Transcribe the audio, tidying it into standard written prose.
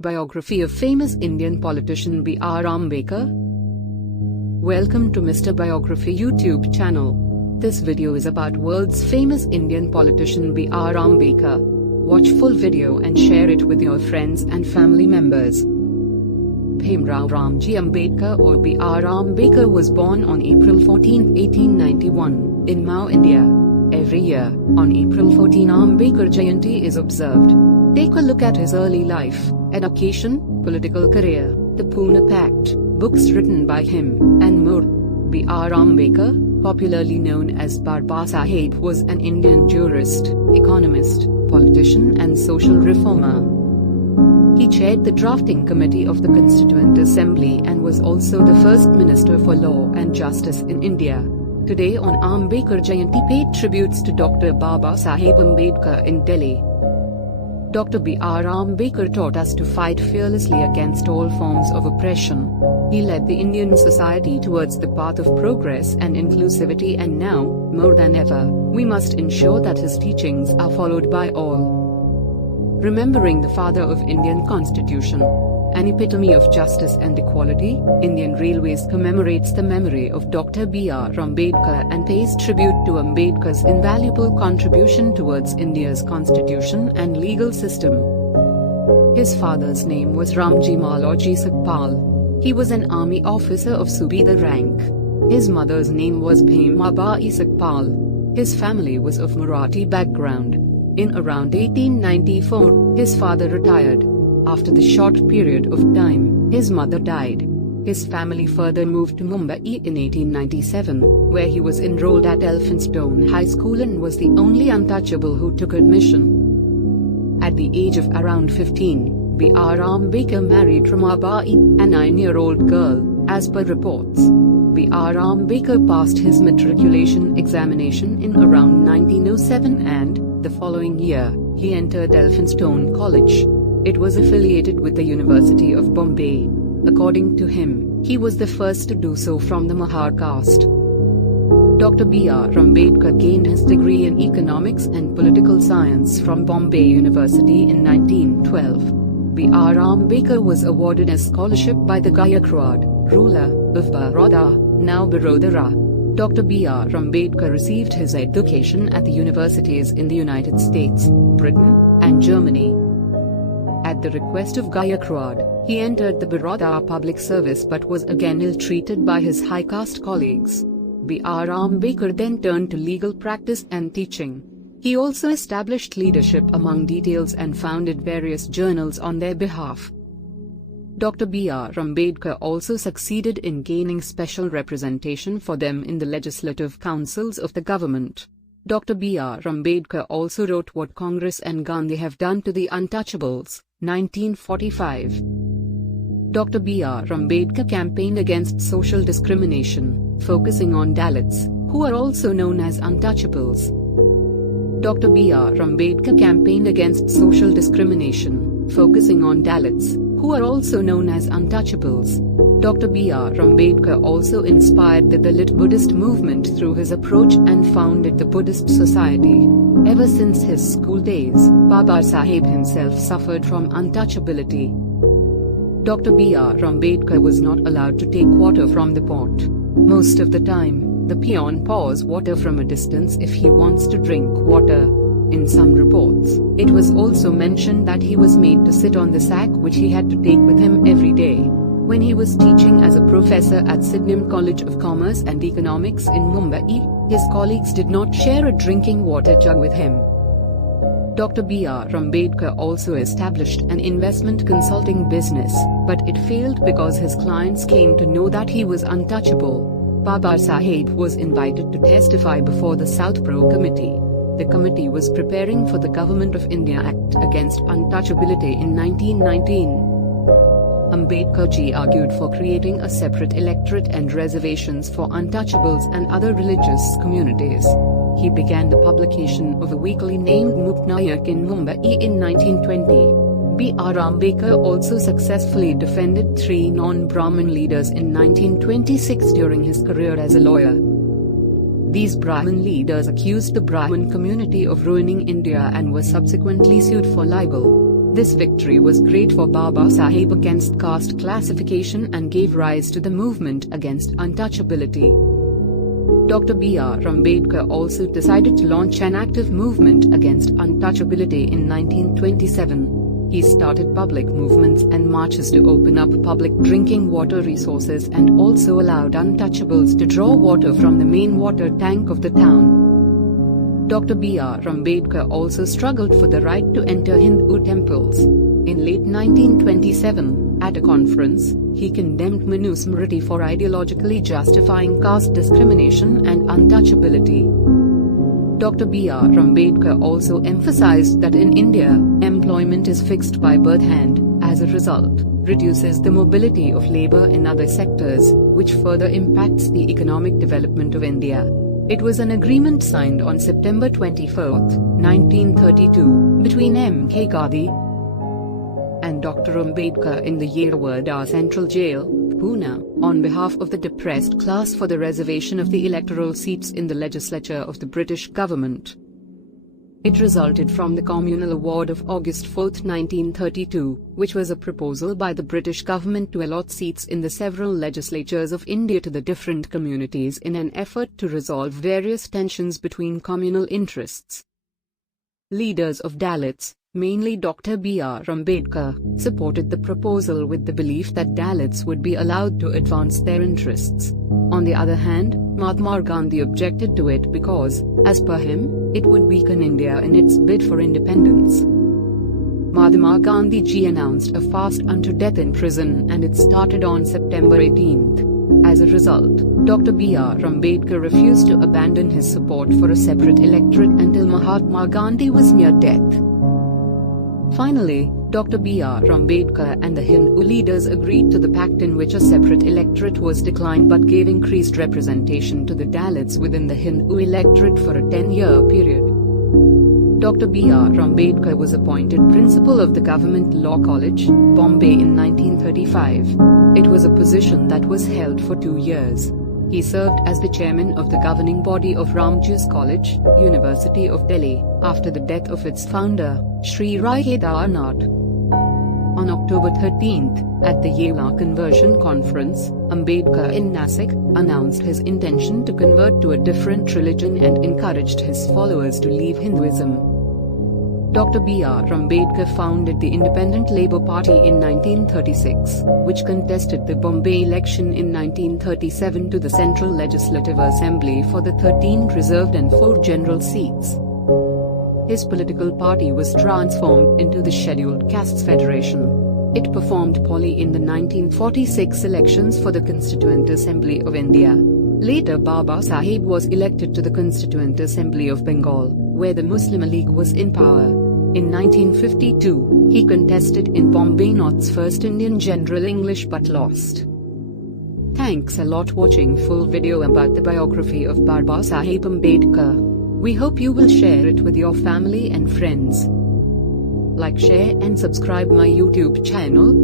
Biography of famous Indian politician B.R. Ambedkar. Welcome to Mr. Biography YouTube channel. This video is about world's famous Indian politician B.R. Ambedkar. Watch full video and share it with your friends and family members. Bhimrao Ramji Ambedkar or B.R. Ambedkar was born on April 14, 1891, in Mao, India. Every year, on April 14 Ambedkar Jayanti is observed. Take a look at his early life, education, political career, the Pune Pact, books written by him, and more. B.R. Ambedkar, popularly known as Babasaheb, was an Indian jurist, economist, politician and social reformer. He chaired the drafting committee of the Constituent Assembly and was also the first Minister for Law and Justice in India. Today on Ambedkar Jayanti paid tributes to Dr. Babasaheb Ambedkar in Delhi. Dr. B.R. Ambedkar taught us to fight fearlessly against all forms of oppression. He led the Indian society towards the path of progress and inclusivity, and now, more than ever, we must ensure that his teachings are followed by all. Remembering the father of Indian Constitution, an epitome of justice and equality, Indian Railways commemorates the memory of Dr. B.R. Ambedkar and pays tribute to Ambedkar's invaluable contribution towards India's constitution and legal system. His father's name was Ramji Malaji Sakpal. He was an army officer of Subedar rank. His mother's name was Bhimabai Sakpal. His family was of Marathi background. In around 1894, his father retired. After the short period of time, his mother died. His family further moved to Mumbai in 1897, where he was enrolled at Elphinstone High School and was the only untouchable who took admission. At the age of around 15, B.R. Ambedkar married Ramabai, a 9-year-old girl, as per reports. B.R. Ambedkar passed his matriculation examination in around 1907 and, the following year, he entered Elphinstone College. It was affiliated with the University of Bombay. According to him, he was the first to do so from the Mahar caste. Dr. B.R. Ambedkar gained his degree in economics and political science from Bombay University in 1912. B.R. Ambedkar was awarded a scholarship by the Gayakwad, ruler of Baroda, now Barodara. Dr. B.R. Ambedkar received his education at the universities in the United States, Britain, and Germany. At the request of Gayakwad, he entered the Baroda public service but was again ill-treated by his high caste colleagues. B.R. Ambedkar then turned to legal practice and teaching. He also established leadership among details and founded various journals on their behalf. Dr. B.R. Ambedkar also succeeded in gaining special representation for them in the legislative councils of the government. Dr. B.R. Ambedkar also wrote What Congress and Gandhi Have Done to the Untouchables, 1945. Dr. B.R. Ambedkar campaigned against social discrimination, focusing on Dalits, who are also known as untouchables. Dr. B.R. Ambedkar campaigned against social discrimination, focusing on Dalits, who are also known as untouchables. Dr. B.R. Ambedkar also inspired the Dalit Buddhist movement through his approach and founded the Buddhist Society. Ever since his school days, Babasaheb himself suffered from untouchability. Dr. B.R. Ambedkar was not allowed to take water from the pot. Most of the time, the peon pours water from a distance if he wants to drink water. In some reports, it was also mentioned that he was made to sit on the sack which he had to take with him every day. When he was teaching as a professor at Sydenham College of Commerce and Economics in Mumbai, his colleagues did not share a drinking water jug with him. Dr. B.R. Ambedkar also established an investment consulting business, but it failed because his clients came to know that he was untouchable. Babasaheb was invited to testify before the South Pro Committee. The committee was preparing for the Government of India Act against Untouchability in 1919. Ambedkarji argued for creating a separate electorate and reservations for untouchables and other religious communities. He began the publication of a weekly named Muknayak in Mumbai in 1920. B.R. Ambedkar also successfully defended 3 non-Brahmin leaders in 1926 during his career as a lawyer. These Brahmin leaders accused the Brahmin community of ruining India and were subsequently sued for libel. This victory was great for Babasaheb against caste classification and gave rise to the movement against untouchability. Dr. B.R. Ambedkar also decided to launch an active movement against untouchability in 1927. He started public movements and marches to open up public drinking water resources and also allowed untouchables to draw water from the main water tank of the town. Dr. B.R. Ambedkar also struggled for the right to enter Hindu temples. In late 1927, at a conference, he condemned Manusmriti for ideologically justifying caste discrimination and untouchability. Dr. B.R. Ambedkar also emphasized that in India, employment is fixed by birth and, as a result, reduces the mobility of labor in other sectors, which further impacts the economic development of India. It was an agreement signed on September 24, 1932, between M.K. Gandhi and Dr. Ambedkar in the Yerwada Central Jail, Pune, on behalf of the depressed class for the reservation of the electoral seats in the legislature of the British government. It resulted from the Communal Award of August 4, 1932, which was a proposal by the British government to allot seats in the several legislatures of India to the different communities in an effort to resolve various tensions between communal interests. Leaders of Dalits, mainly Dr. B.R. Ambedkar, supported the proposal with the belief that Dalits would be allowed to advance their interests. On the other hand, Mahatma Gandhi objected to it because, as per him, it would weaken India in its bid for independence. Mahatma Gandhi ji announced a fast unto death in prison and it started on September 18. As a result, Dr. B.R. Ambedkar refused to abandon his support for a separate electorate until Mahatma Gandhi was near death. Finally, Dr. B.R. Ambedkar and the Hindu leaders agreed to the pact in which a separate electorate was declined but gave increased representation to the Dalits within the Hindu electorate for a 10-year period. Dr. B.R. Ambedkar was appointed principal of the Government Law College, Bombay in 1935. It was a position that was held for 2 years. He served as the chairman of the governing body of Ramjas College, University of Delhi, after the death of its founder, Sri Rai Kedarnath. On October 13, at the Yela Conversion Conference, Ambedkar in Nasik announced his intention to convert to a different religion and encouraged his followers to leave Hinduism. Dr. B.R. Ambedkar founded the Independent Labour Party in 1936, which contested the Bombay election in 1937 to the Central Legislative Assembly for the 13 reserved and 4 general seats. His political party was transformed into the Scheduled Castes Federation. It performed poorly in the 1946 elections for the Constituent Assembly of India. Later Babasaheb was elected to the Constituent Assembly of Bengal, where the Muslim League was in power. In 1952, he contested in Bombay North's first Indian General English but lost. Thanks a lot watching full video about the biography of Babasaheb Ambedkar. We hope you will share it with your family and friends. Like, share and subscribe my YouTube channel.